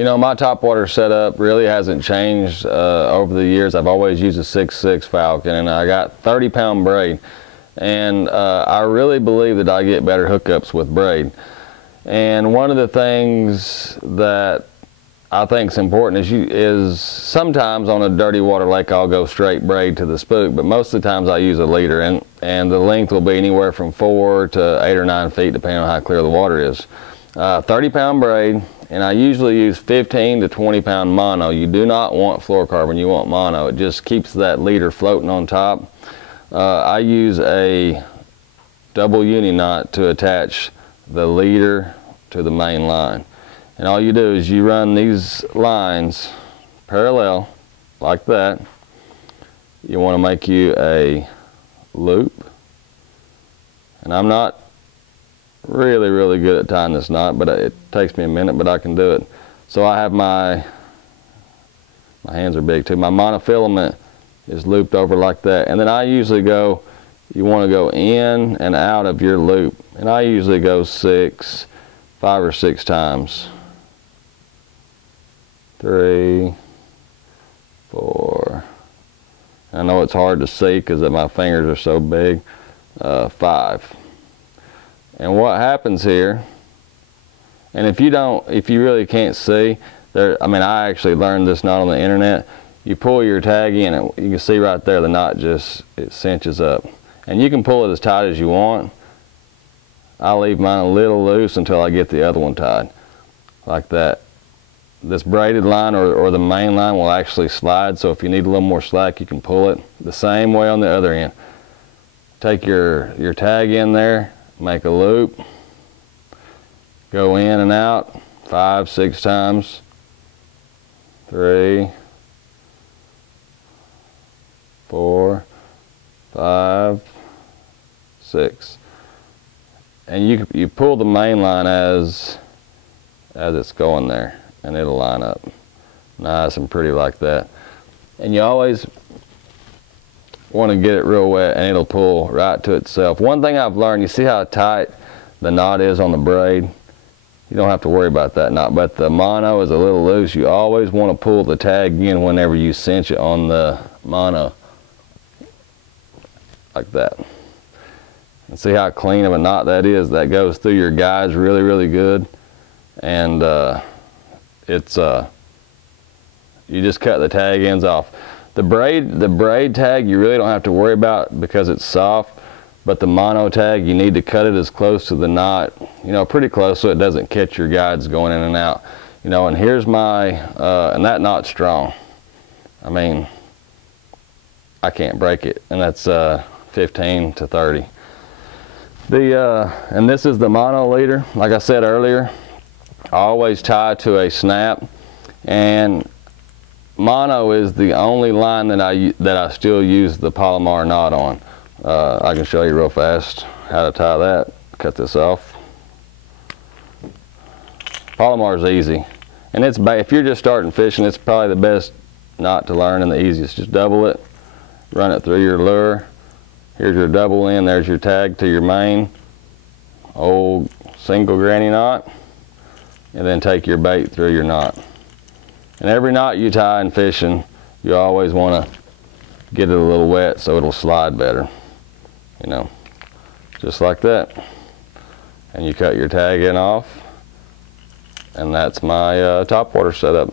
You know, my topwater setup really hasn't changed over the years. I've always used a 6'6" Falcon, and I got 30-pound braid. And I really believe that I get better hookups with braid. And one of the things that I think is important is sometimes on a dirty water lake I'll go straight braid to the spook, but most of the times I use a leader, and the length will be anywhere from 4 to 8 or 9 feet depending on how clear the water is. 30-pound braid, and I usually use 15 to 20-pound mono. You do not want fluorocarbon, you want mono. It just keeps that leader floating on top. I use a double uni knot to attach the leader to the main line. And all you do is you run these lines parallel like that. You want to make you a loop. And I'm not really good at tying this knot, but it takes me a minute, but I can do it. So I have my hands are big too. My monofilament is looped over like that. And then I usually go, you want to go in and out of your loop. And I usually go 5 or 6 times. 3, 4. I know it's hard to see because my fingers are so big. 5. And what happens here, and if you really can't see, I actually learned this knot on the internet. You pull your tag in, and you can see right there the knot it cinches up. And you can pull it as tight as you want. I leave mine a little loose until I get the other one tied, like that. This braided line or the main line will actually slide, so if you need a little more slack, you can pull it the same way on the other end. Take your tag in there, make a loop, go in and out 5, 6 times. 3, 4, 5, 6. And you pull the main line as it's going there, and it'll line up nice and pretty like that. And you always want to get it real wet, and it'll pull right to itself. One thing I've learned, you see how tight the knot is on the braid? You don't have to worry about that knot, but the mono is a little loose. You always want to pull the tag in whenever you cinch it on the mono, like that. And see how clean of a knot that is? That goes through your guides really good. And you just cut the tag ends off. The braid tag you really don't have to worry about because it's soft, but the mono tag you need to cut it as close to the knot, pretty close, so it doesn't catch your guides going in and out. And here's my and that knot's strong. I can't break it, and that's 15 to 30. And this is the mono leader. Like I said earlier, I always tie to a snap, and mono is the only line that I still use the Palomar knot on. I can show you real fast how to tie that. Cut this off. Palomar is easy, and if you're just starting fishing, it's probably the best knot to learn and the easiest. Just double it, run it through your lure. Here's your double end, there's your tag to your main old single granny knot, and then take your bait through your knot. And every knot you tie in fishing, you always want to get it a little wet so it'll slide better, just like that. And you cut your tag end off, and that's my topwater setup.